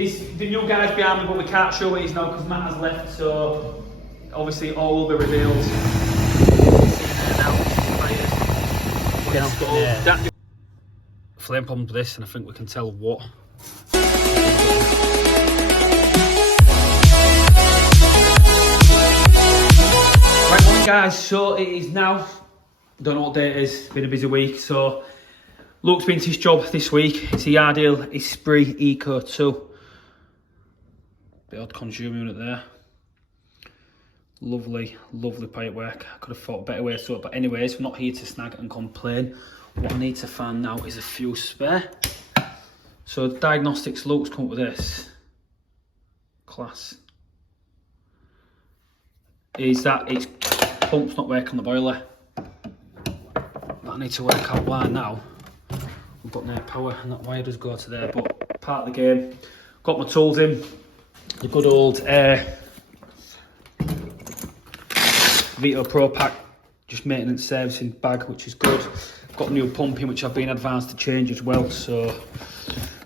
The new guy's behind me, but we can't show what it is now because Matt has left, so obviously all will be revealed. Flame problems with this, and I think we can tell what. Right, morning guys, so it is now, don't know what day it is, been a busy week, so Luke's been to his job this week. It's a Yardale Esprit Eco 2. Bit odd consumer unit there. Lovely, lovely pipe work. I could have thought a better way to it, but anyways, we're not here to snag and complain. What I need to find now is a fuse spare. So diagnostics, Luke's come up with this. Class. Is that its pump's not working on the boiler. But I need to work out why now. We've got no power and that wire does go to there, but part of the game. Got my tools in. The good old Vito Pro Pack, just maintenance servicing bag, which is good. Got a new pump in, which I've been advised to change as well, so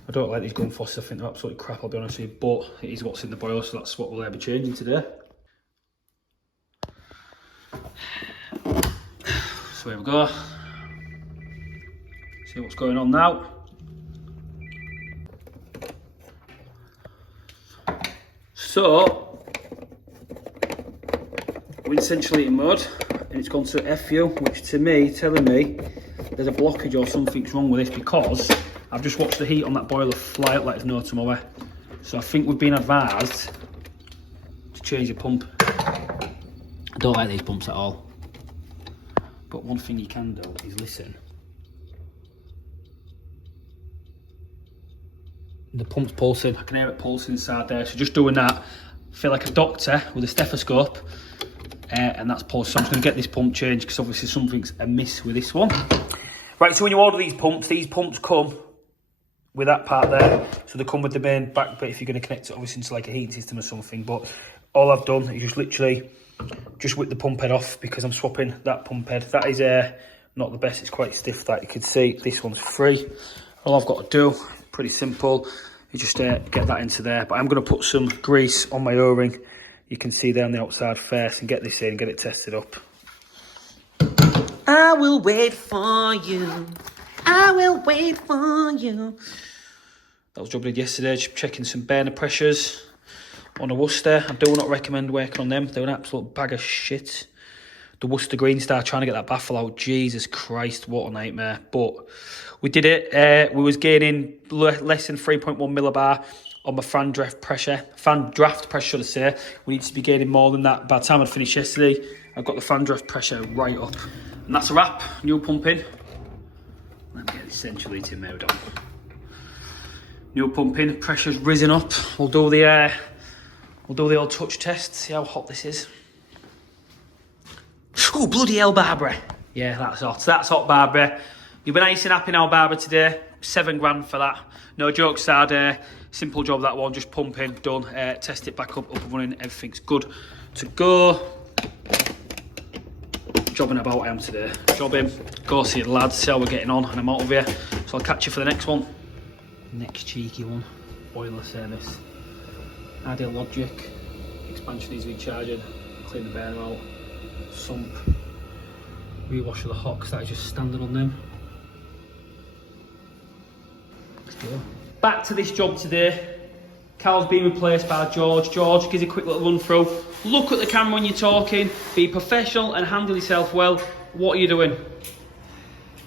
I don't like these gun faucets. I think they're absolutely crap, I'll be honest with you, but it is what's in the boiler, so that's what we'll be changing today. So here we go. See what's going on now. So, we're in central heating mode, and it's gone to FU, which to me, telling me there's a blockage or something's wrong with this, because I've just watched the heat on that boiler fly up like there's no tomorrow. So I think we've been advised to change the pump. I don't like these pumps at all. But one thing you can do is listen. The pump's pulsing, I can hear it pulsing inside there, so just doing that, I feel like a doctor with a stethoscope, and that's pulsing. So I'm just going to get this pump changed because obviously something's amiss with this one. Right, so when you order these pumps come with that part there, so they come with the main back bit if you're going to connect it obviously into like a heating system or something, but all I've done is just literally just whip the pump head off because I'm swapping that pump head. That is not the best, it's quite stiff, that you can see. This one's free. All I've got to do, pretty simple, you just get that into there, but I'm going to put some grease on my O-ring, you can see there on the outside first, and get this in, get it tested up. I will wait for you, I will wait for you. That was job I did yesterday, just checking some burner pressures on a Worcester. I do not recommend working on them, they're an absolute bag of shit. The Worcester Green Star, trying to get that baffle out, Jesus Christ, what a nightmare. But we did it. We was gaining less than 3.1 millibar on my fan draft pressure should I say. We need to be gaining more than that. By the time I'd finished yesterday, I got the fan draft pressure right up. And that's a wrap, new pump in. Let me get this central heating mode on. New pump in, pressure's risen up. We'll do the old touch test, see how hot this is. Oh, bloody hell, Barbara. Yeah, that's hot, Barbara. You've been nice and happy now, Barbara, today. 7 grand for that. No jokes aside, simple job that one, just pump in, done. Test it back up and running, everything's good to go. Jobbing about I am today. Jobbing, go see the lads, see how we're getting on, and I'm out of here. So I'll catch you for the next one. Next cheeky one, boiler service. Ideal logic, expansion needs to be charging, clean the burner out. Sump, rewash of the hot because that is just standing on them. Let's go. Back to this job today. Carl's been replaced by George. George, gives a quick little run through. Look at the camera when you're talking. Be professional and handle yourself well. What are you doing?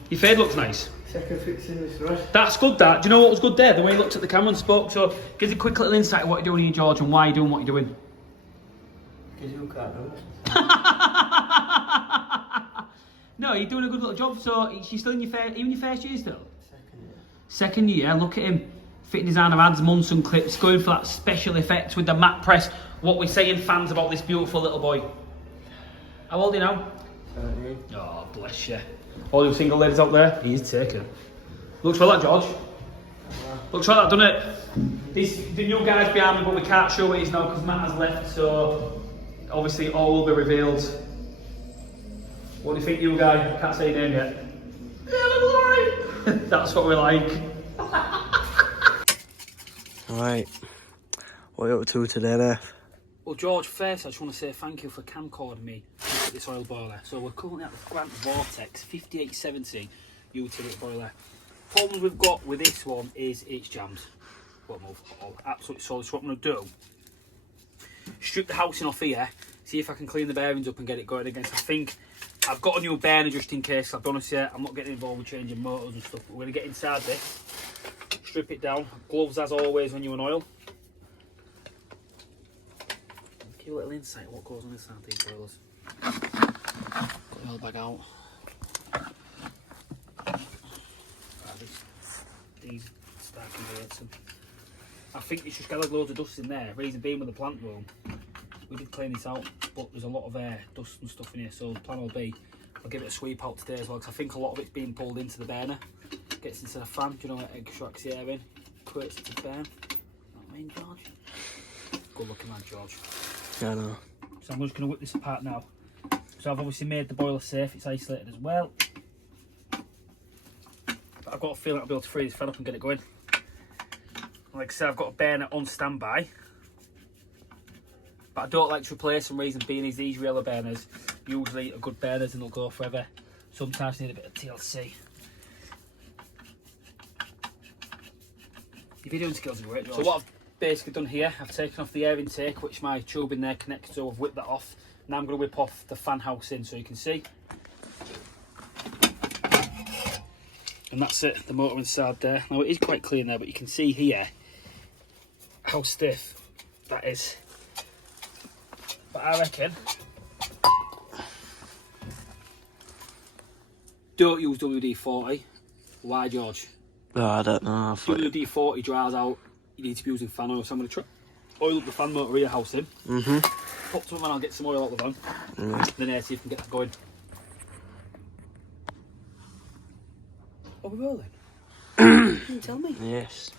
Your fade looks nice. Second fixing this right. That's good, that. Do you know what was good there? The way he looked at the camera and spoke. So, give us a quick little insight of what you're doing here, George, and why you're doing what you're doing. Because you can't do it. No, you're doing a good little job. So, she's still in your first, even your first year still? Second year. Second year, look at him. Fitting designer ads, Munson clips, going for that special effects with the matte press. What we're saying, fans, about this beautiful little boy. How old are you now? 17. Oh, bless you. All you single ladies out there, he is taken. Looks well that, George. Looks like that, doesn't it? The new guy's behind me, but we can't show what it is now because Matt has left, so obviously all will be revealed. What do you think, you guy? I can't say your name yet. Yeah, that's what we like. Right, What are you up to today, Dave? Well, George, first I just want to say thank you for camcording me with this oil boiler. So we're currently at the Grant Vortex 5870 utility boiler. Problem we've got with this one is it's jammed. Won't move at all. Absolutely solid. So what I'm going to do, strip the housing off here, see if I can clean the bearings up and get it going again. So I think I've got a new burner just in case. I'll be honest here, I'm not getting involved with changing motors and stuff. But we're going to get inside this, strip it down. Gloves as always when you're on oil. Give you a little insight of what goes on inside these boilers. Got the oil bag out. Right, these start converting. I think it's just gathered loads of dust in there. Reason being with the plant room, we did clean this out, but there's a lot of dust and stuff in here. So the plan will be, I'll give it a sweep out today as well, because I think a lot of it's being pulled into the burner. Gets into the fan, do you know, it extracts the air in, creates it to burn. You know what I mean, George? Good looking man, George. Yeah, I know. So I'm just going to whip this apart now. So I've obviously made the boiler safe, it's isolated as well. But I've got a feeling I'll be able to free this fan up and get it going. Like I said, I've got a burner on standby. But I don't like to replace them, reason being is these Reassembly burners usually are good burners and they'll go forever. Sometimes need a bit of TLC. Your videoing skills are great, George. So what I've basically done here, I've taken off the air intake, which my tube in there connects to. I've whipped that off. Now I'm going to whip off the fan housing so you can see. And that's it, the motor inside there. Now it is quite clean there, but you can see here how stiff that is. But I reckon, don't use WD-40. Why, George? No, I don't know. WD-40 dries out. You need to be using fan oil, so I'm going to try oil up the fan motor here housing. Put some and I'll get some oil out of the van. Then see if we can get that going. Are we rolling? Can you tell me? Yes.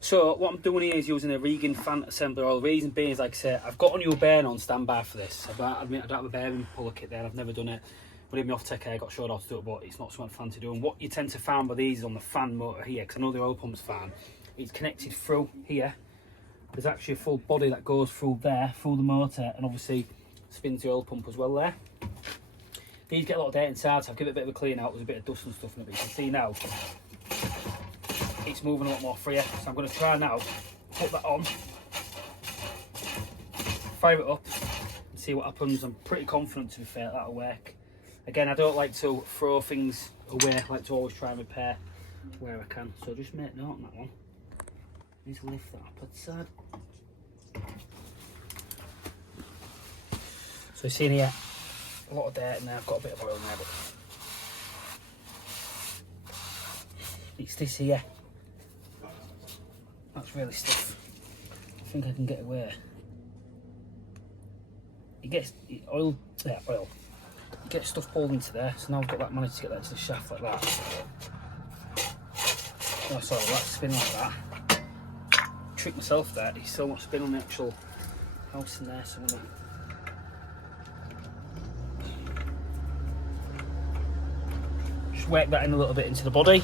So what I'm doing here is using a Regan fan assembly oil. The reason being is, like I say, I've got a new bearing on standby for this. I admit I don't have a bearing puller kit there. I've never done it. But in my off tech I got showed how to do it, but it's not something fun to do. And what you tend to find with these is on the fan motor here, because I know the oil pump's fan, it's connected through here. There's actually a full body that goes through there, through the motor, and obviously spins the oil pump as well there. These get a lot of dirt inside, so I've given it a bit of a clean out. There's a bit of dust and stuff in it, but you can see now it's moving a lot more freer. So I'm going to try now, put that on, fire it up, and see what happens. I'm pretty confident, to be fair, that'll work. Again, I don't like to throw things away. I like to always try and repair where I can. So just make note on that one. Need to lift that up at the side. So you see here, a lot of dirt in there. I've got a bit of oil in there, but it's this here. That's really stiff. I think I can get away. It gets oil. You get stuff pulled into there. So now I've got that, managed to get that to the shaft like that. Oh, sorry, let's spin like that. Trick myself there. There's so much spin on the actual house in there. So I'm gonna just work that in a little bit into the body.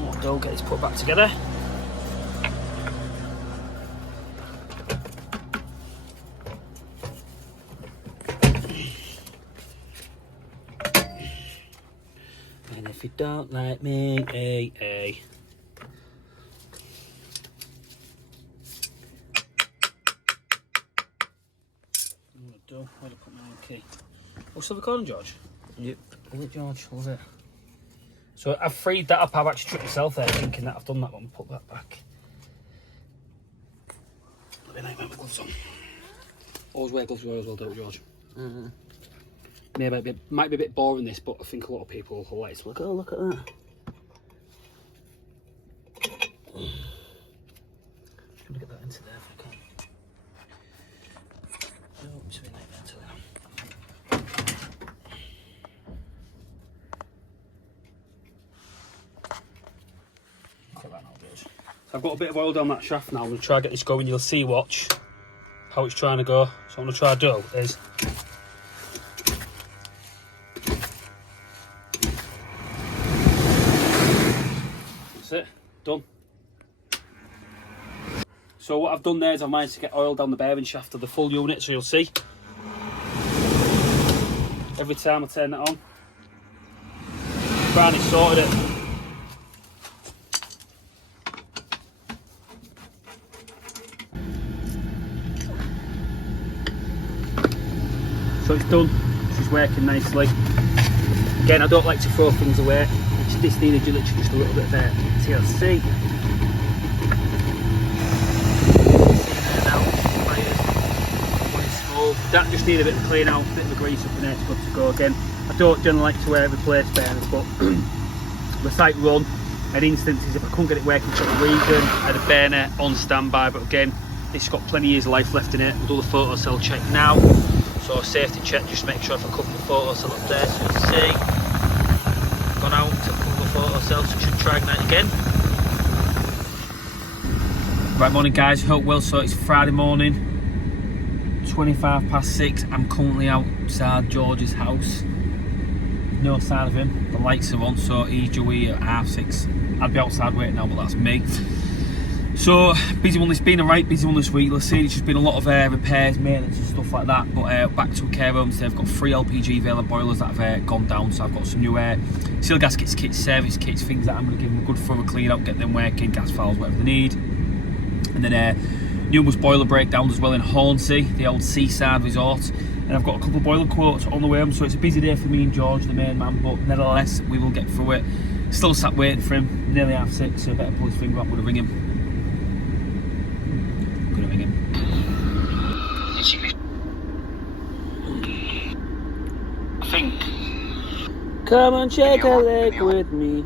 What do, get this put back together. And if you don't like me, AA. Where'd I put my key? What's the recording, George? Yep. Love it, George, love it. So I've freed that up. I've actually tricked myself there thinking that I've done that one. Put that back. Let me know my gloves on. Always wear gloves as well, don't you, George? Maybe it might be a bit boring this, but I think a lot of people will like to look at that. Just gonna get that into there if I can. Oh, it's been like that to there. So I've got a bit of oil down that shaft now. I'm going to try to get this going. You'll see, watch how it's trying to go. So I'm going to try to do is that's it, done. So what I've done there is I've managed to get oil down the bearing shaft of the full unit, so you'll see. Every time I turn that on, Brownie's sorted it. So it's done, she's working nicely. Again, I don't like to throw things away. This needed literally just a little bit there. TLC. That just needs a bit of clean out, a bit of a grease up in there, it's good to go again. I don't generally like to replace bearings, but the site run, in instances if I couldn't get it working for a reason, I had a burner on standby, but again, it's got plenty of years of life left in it. We'll do the photo cell check now. So safety check, just make sure if I cover the photo cell up there, so you can see. Gone out to cover the photo cell, so it should try ignite again. Right, morning guys, hope well. So it's Friday morning, 6:25. I'm currently outside George's house. No sign of him, the lights are on, so he's due here at 6:30. I'd be outside waiting now, but that's me. So busy one, it's been a right busy one this week. Let's see, it's just been a lot of repairs, maintenance and stuff like that. But back to a care home today. I've got 3 LPG Vela boilers that have gone down, so I've got some new seal gaskets kits, service kits, things that I'm going to give them a good thorough clean out, get them working, gas valves, whatever they need. And then numerous boiler breakdowns as well in Hornsey, the old seaside resort. And I've got a couple of boiler quotes on the way home, so it's a busy day for me and George, the main man, but nevertheless, we will get through it. Still sat waiting for him, nearly 6:30, so I better pull his finger up, I'm going to ring him. I think. Come and shake a leg with me.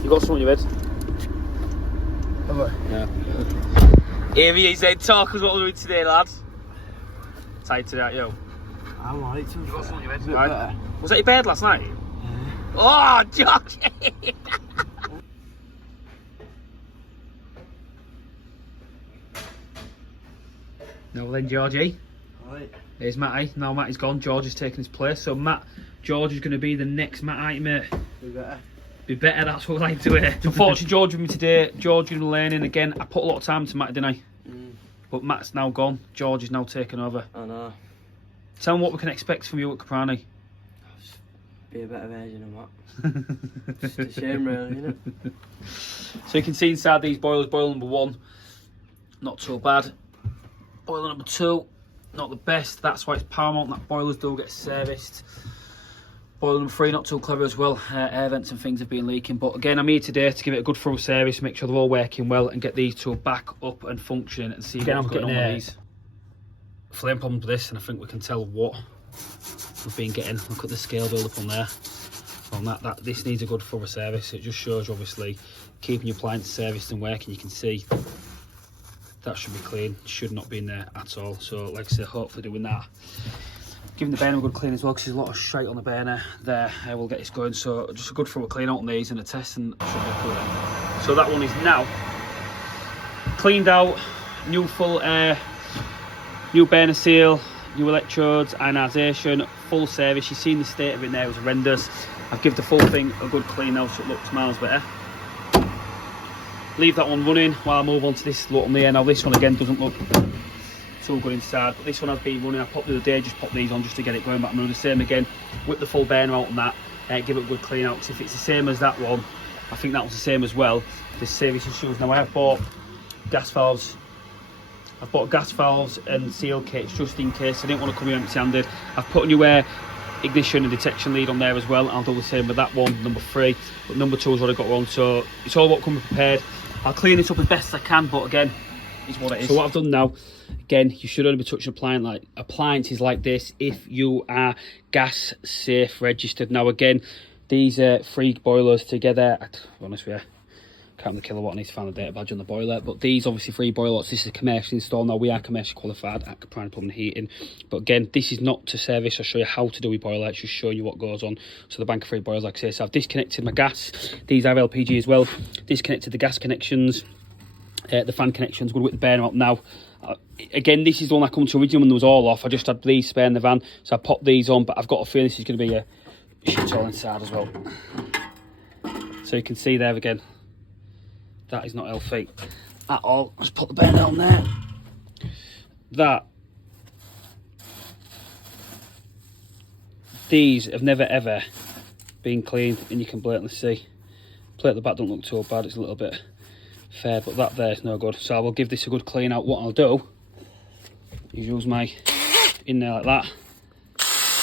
You got something on your bed? Have I? Yeah. Here he is then, talk us what we're doing today, lads. Tired to that, yo. I'm alright too. You got something on your bed? Right. Was that your bed last night? Yeah. Oh, Josh! No, then Georgie. Alright. There's Matty. Now Matty's gone. George is taking his place. So George is going to be the next Matty, mate. Be better. Be better. That's what we like to hear. Unfortunately, George with me today. George is learning again. I put a lot of time into Matty, didn't I? But Matt's now gone. George is now taking over. I know. Tell him what we can expect from you at Caprani. Be a better version of that. Just a shame, really, isn't it? So you can see inside these boilers. Boiler number 1, not too bad. Boiler number 2, not the best. That's why it's paramount that boilers do get serviced. Boiler number 3, not too clever as well. Air vents and things have been leaking. But again, I'm here today to give it a good thorough service, make sure they're all working well, and get these two back up and functioning and see what's going on with these. Flame problems with this, and I think we can tell what we've been getting. Look at the scale build up on there. On that this needs a good thorough service. It just shows you obviously keeping your appliance serviced and working. You can see that should be clean, should not be in there at all. So like I say, hopefully doing that, giving the burner a good clean as well, because there's a lot of shite on the burner there. We'll get this going. So just a good thorough clean out on these and a test, and should be good. So that one is now cleaned out, new full air, new burner seal, new electrodes, ionisation, full service. You've seen the state of it there, it was horrendous. I've given the full thing a good clean now, so it looks miles better. Leave that one running while I move on to this lot on the air. Now this one again doesn't look too good inside, but this one has been running. I popped the other day, just popped these on just to get it going, but I'm going to do the same again. Whip the full burner out on that, give it a good clean out, because if it's the same as that one, I think that was the same as well. There's serious issues. Now I have bought gas valves. I've bought gas valves and seal kits just in case. I didn't want to come here empty-handed. I've put a new ignition and detection lead on there as well. I'll do the same with that one, number 3. But number 2 is what I got wrong, so it's all about coming prepared. I'll clean this up as best as I can, but again, it's what it is. So what I've done now, again, you should only be touching appliances like this if you are gas safe registered. Now again, these 3 boilers together, to be honest with you, can't remember the kilowatt, I need to find the data badge on the boiler, but these obviously 3 boilers, this is a commercial install. Now we are commercially qualified at Prime Plumbing and Heating, but again, this is not to service. I'll show you how to do a boiler, it's just showing you what goes on. So the bank of 3 boilers, like I say, so I've disconnected my gas, these are LPG as well, disconnected the gas connections, the fan connections. We'll whip the burner up now Again, this is the one I come to originally when there was all off. I just had these spare in the van, so I popped these on, but I've got a feeling this is going to be a shit all inside as well. So you can see there again, that is not healthy at all. Just put the burner on there. These have never ever been cleaned, and you can blatantly see. Plate at the back don't look too bad, it's a little bit fair, but that there is no good. So I will give this a good clean out. What I'll do is use my in there like that.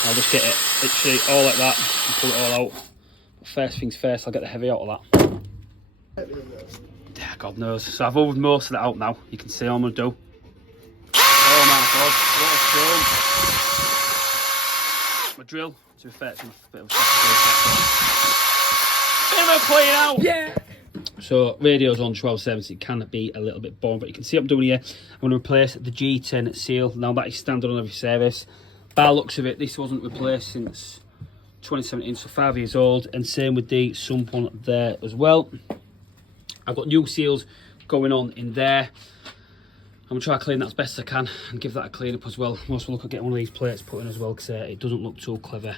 I'll just get it literally all like that and pull it all out. But first things first, I'll get the heavy out of that. Yeah, God knows. So I've opened most of that out now. You can see what I'm going to do. Oh my God, what a stone. My drill, to be fair, it's a bit of a clean out. Yeah. So radio's on 1270, it can be a little bit boring, but you can see what I'm doing here. I'm going to replace the G10 seal. Now that is standard on every service. By the looks of it, this wasn't replaced since 2017, so 5 years old, and same with the sump on there as well. I've got new seals going on in there. I'm going to try to clean that as best as I can and give that a clean up as well. I'm also look at getting one of these plates put in as well, because it doesn't look too clever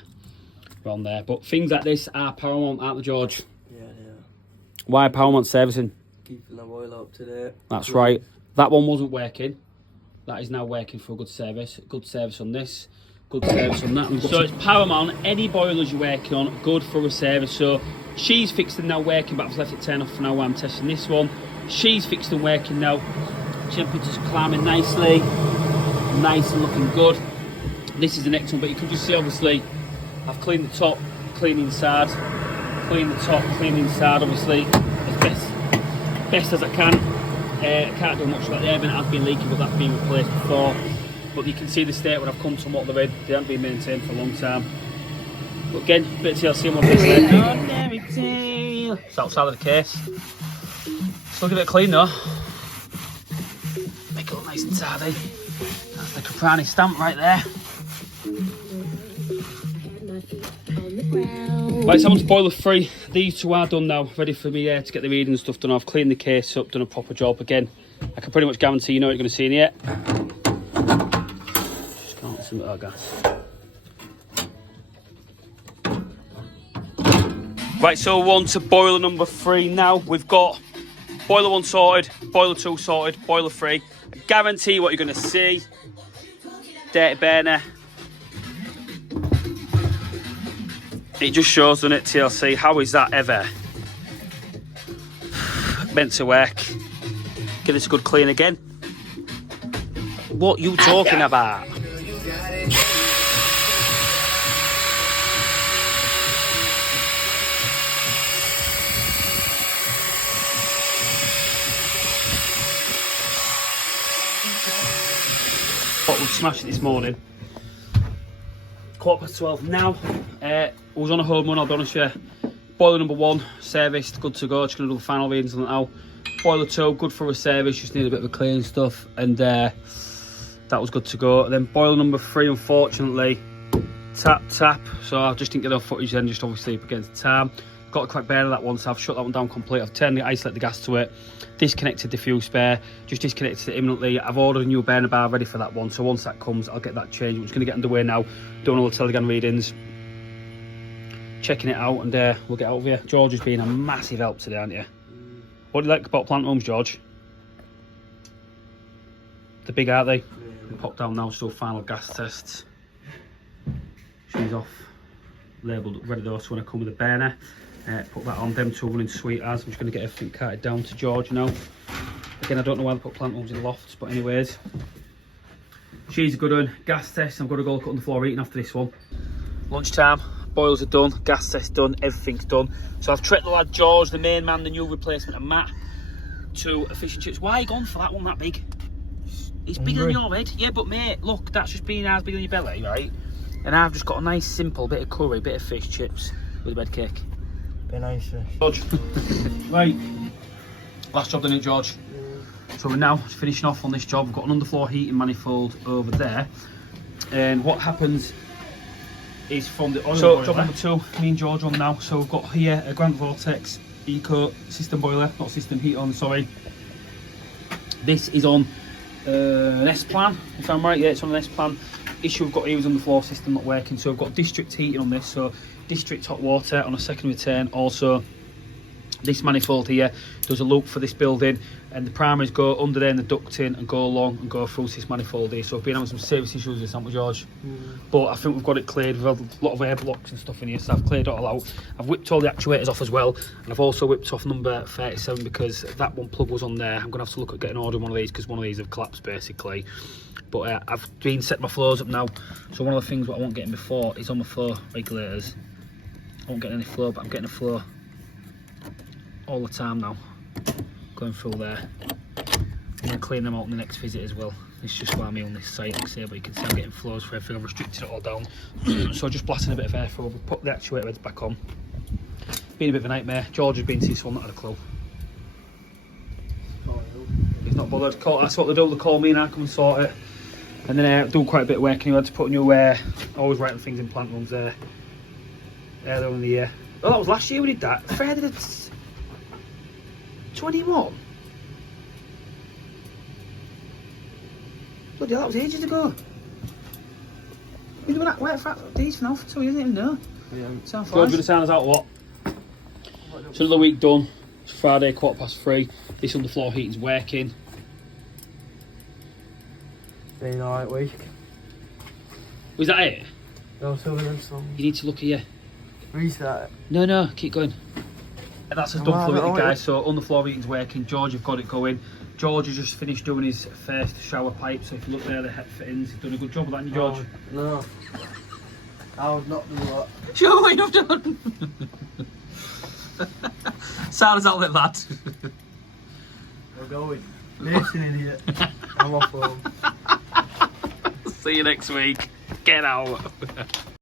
around there. But things like this are paramount, aren't they, George? Yeah, yeah. Why paramount servicing? Keeping the oil up to date. That's right. That one wasn't working. That is now working for a good service. Good service on this. Good service on that. So it's paramount. Any boilers you're working on, good for a service. So she's fixed and now working, but I've left it turned off for now while I'm testing this one. She's fixed and working now. Temperature's climbing nicely. Nice and looking good. This is the next one, but you can just see obviously I've cleaned the top, clean inside. Clean the top, clean inside, obviously as best as I can. I can't do much about the air vent, it has been leaking, but that's been replaced before. But you can see the state when I've come to what they're in. They haven't been maintained for a long time. But again, a bit of TLC on this there. It's outside of the case. Still give it a clean though. Make it look nice and tidy. That's the Caprani stamp right there. Right, so I'm on to boiler 3. These two are done now, ready for me to get the reading and stuff done. I've cleaned the case up, done a proper job. Again, I can pretty much guarantee you know what you're going to see in here. Just can't some of our gas. Right, so we're on to boiler number 3 now. We've got boiler 1 sorted, boiler 2 sorted, boiler 3. I guarantee what you're going to see. Dirty burner. It just shows, doesn't it, TLC? How is that ever meant to work? Give this a good clean again. What you talking about? What we've smashed it this morning. 12:15 now. I was on a home run, I'll be honest with you. Boiler number 1, serviced, good to go. Just going to do the final readings on it now. Boiler 2, good for a service, just need a bit of a clean stuff. And that was good to go. And then boiler number 3, unfortunately, tap. So I just didn't get enough footage then, just obviously up against the time. Got a crack burner that one, so I've shut that one down completely. I've turned the isolated the gas to it, disconnected the fuel spare, just disconnected it imminently. I've ordered a new burner bar ready for that one, so once that comes, I'll get that changed. I'm just going to get underway now, doing all the Telegram readings, checking it out, and we'll get out of here. George has been a massive help today, aren't you? What do you like about plant rooms, George? They're big, aren't they? We'll pop down now, still final gas tests. She's off, labelled ready though, so when I come with the burner, put that on. Them two running sweet as. I'm just going to get everything carted down to George now. Again, I don't know why they put plant rooms in lofts, but anyways. She's a good one. Gas test, I'm going to go look at Underfloor eating after this one. Lunchtime, boils are done, gas test done, everything's done. So I've treated the lad George, the main man, the new replacement, and Matt to a fish and chips. Why are you gone for that one that big? It's bigger than your head. Yeah, but mate, look, that's just being as big than your belly, right? And I've just got a nice simple bit of curry, bit of fish chips with a bed cake. Be nice. George. Right, last job done it, George. So we're now finishing off on this job. We've got an underfloor heating manifold over there. And what happens is from the oil boiler. Job number 2, me and George on now. So we've got here a Grand Vortex Eco system boiler, not system heat on, sorry. This is on an S-plan, if I'm right. Yeah, it's on an S-plan. Issue we've got here is Underfloor system not working, so we've got district heating on this, so district hot water on a second return. Also, this manifold here does a loop for this building, and the primaries go under there in the ducting and go along and go through this manifold here. So we've been having some serious issues with this, haven't we, George? But I think we've got it cleared. We've had a lot of air blocks and stuff in here, so I've cleared it all out. I've whipped all the actuators off as well, and I've also whipped off number 37 because that one plug was on there. I'm going to have to look at getting order one of these because one of these have collapsed basically. But I've been setting my floors up now, so one of the things what I won't get in before is on my floor regulators. I won't get any flow, but I'm getting a flow all the time now, going through there. I'm going to clean them out in the next visit as well. It's just why I'm on this site, like I say, but you can see I'm getting flows for everything. I've restricted it all down. So just blasting a bit of air through. We've put the actuator heads back on. Been a bit of a nightmare. George has been to this one, not had a clue. He's not bothered. That's what they do, they call me and I come and sort it. And then I do quite a bit of work anyway. I had to put a new always writing things in plant rooms there. Earlier in the year. Oh, that was last year we did that. Fair did it. 21? Bloody hell, that was ages ago. We've been doing that wet for days now, so he doesn't even know. Yeah. Sound fine. George, going to sign us out what? It's another week done. It's Friday, 3:15. This underfloor heating's working. Been alright week. Was that it? No, some of them songs. You need to look here. Reset. No, keep going. And that's us done for the week, guys. So underfloor heating's working. George, you've got it going. George has just finished doing his first shower pipe. So if you look there, the head fittings, he's done a good job of that, hasn't you, George? No. I would not do that. Show what you've done. Sound us out there, lad. We're going. Listen, idiot. I'm off home. See you next week. Get out.